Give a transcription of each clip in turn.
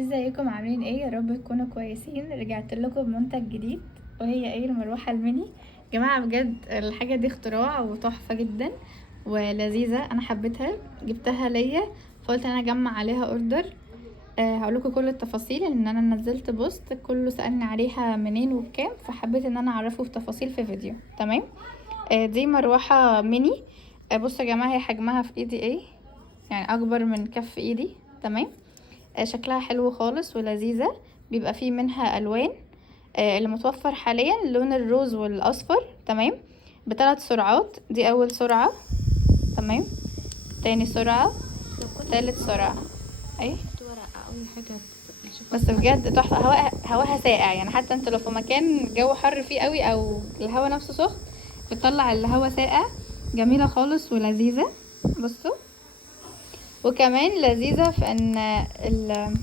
ازيكم عاملين ايه؟ يا رب تكونوا كويسين. رجعت لكم بمنتج جديد وهي ايه؟ المروحه الميني. جماعه بجد الحاجه دي اختراع وتحفه جدا ولذيذه، انا حبيتها جبتها ليا فقلت انا اجمع عليها اوردر. هقول لكم كل التفاصيل لان انا نزلت بوست كله سالني عليها منين وبكام، فحبيت ان انا اعرفه في تفاصيل في فيديو. تمام. دي مروحه ميني. بصوا يا جماعه، هي حجمها في ايدي ايه؟ يعني اكبر من كف ايدي. تمام. شكلها حلو خالص ولذيذة. بيبقى فيه منها الوان. اللي متوفر حاليا لون الروز والاصفر. تمام. ب3 سرعات، دي اول سرعة. تمام. تاني سرعة، تالت سرعة. اي بس بجد تحفة. هواها ساقع، يعني حتى انت لو في مكان جو حر فيه قوي او الهوا نفسه سخن بتطلع الهوا ساقع. جميلة خالص ولذيذة. بصوا، وكمان لذيذة في ان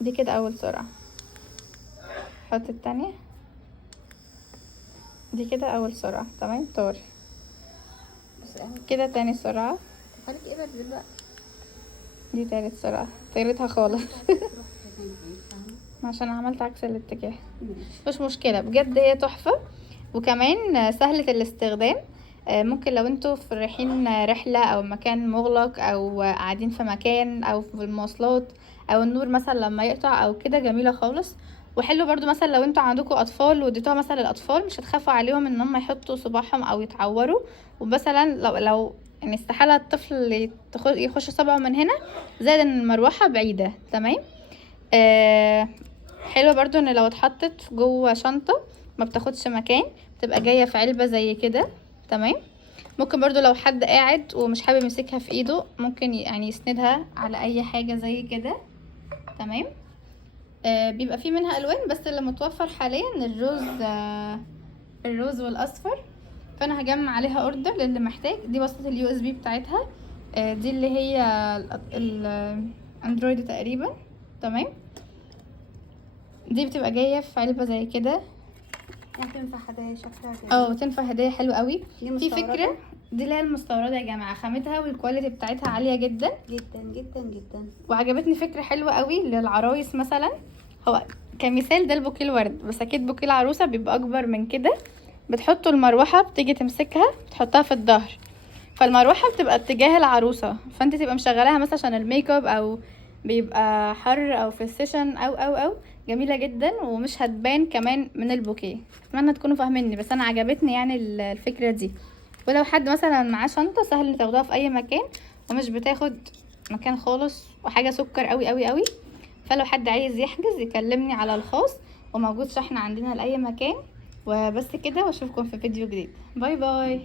دي كده اول سرعة. حط التانية. دي كده اول سرعة. تمام. طاري كده تاني سرعة. خليك ابعد دلوقتي. دي تالت سرعة. طيرتها خالص عشان عملت عكس الاتجاه. مش مشكلة، بجد هي تحفة وكمان سهلة الاستخدام. ممكن لو انتوا في رايحين رحلة او مكان مغلق او قاعدين في مكان او في المواصلات او النور مثلا لما يقطع او كده، جميلة خالص. وحلو برضو مثلا لو انتوا عندكم اطفال واديتوها مثلا للاطفال، مش هتخافوا عليهم ان هم يحطوا صباعهم او يتعوروا. ومثلا لو يعني استحالة الطفل يخش صبعه من هنا، زائد ان المروحة بعيدة. تمام. حلوة برضو ان لو اتحطت جوه شنطة ما بتاخدش مكان، بتبقى جاية في علبة زي كده. تمام. ممكن برضو لو حد قاعد ومش حابب يمسكها في ايده، ممكن يعني يسندها على اي حاجة زي كده. تمام. بيبقى فيه منها الوان، بس اللي متوفر حاليا الروز والاصفر. فانا هجمع عليها اوردر للي محتاج. دي وصلة اليو اس بي بتاعتها. دي اللي هي الاندرويد تقريبا. تمام. دي بتبقى جايه في علبه زي كده. يعني تنفع هدايا شكلها كده. تنفع هدايا حلو قوي. في مستوردة؟ فكره. دي اللي هي المستورده يا جماعه، خامتها والكواليتي بتاعتها عاليه جدا جدا جدا جدا. وعجبتني فكره حلوه قوي للعرايس مثلا. هو كمثال ده البوكيه الورد، بس اكيد بوكيه العروسه بيبقى اكبر من كده. بتحطوا المروحه، بتيجي تمسكها تحطها في الظهر، فالمروحه بتبقى اتجاه العروسه، فانت تبقى مشغلاها مثلا عشان الميك اب او بيبقى حر او في السيشن او جميله جدا ومش هتبان كمان من البوكيه. اتمنى تكونوا فاهميني، بس انا عجبتني يعني الفكره دي. ولو حد مثلا معاه شنطه سهل تاخدوها في اي مكان ومش بتاخد مكان خالص، وحاجه سكر قوي قوي قوي. فلو حد عايز يحجز يكلمني على الخاص، وموجود شحن عندنا لاي مكان. وبس كده، واشوفكم في فيديو جديد. باي باي.